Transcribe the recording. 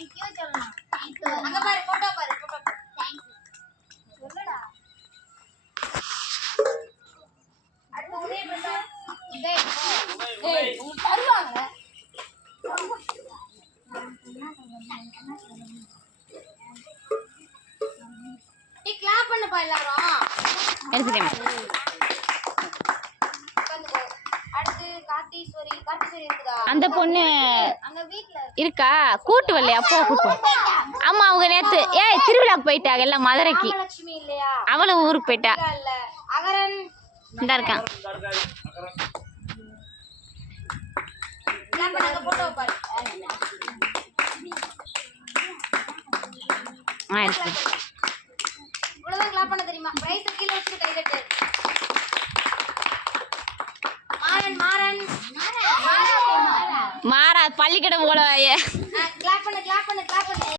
thank you சொல்லணும் அங்க பாரு போட்டோ பாரு थैंक यू சொல்லுடா அடுத்து உதய் பிரசாத் டேய் உங்க தருவாங்க டேய் கிளாப் பண்ணப்பா எல்லாரும் எடுத்துட்டேன் அடுத்து கார்த்தீஸ்வரி இருக்குதா அந்த பொண்ணு அங்க வீட்ல இருக்கா கூட்டு வரலையா அப்போ கூட்டு ஆமா அவங்க நேத்து ஏய் திருவிழாக்கு போயிட்டாங்க எல்லாம் மதுரைக்கு லட்சுமி இல்லையா அவளும் ஊருக்கு போயிட்டா இல்ல அகரன் இந்த இருக்கான் கிளாப் பண்ணாங்க போட்டோ பாரு இவ்வளவுதான் கிளாப் பண்ண தெரியுமா பிரைஸ் கீழ வச்சு கை தட்டு மாறன் மாறா பள்ளிக்கடை போல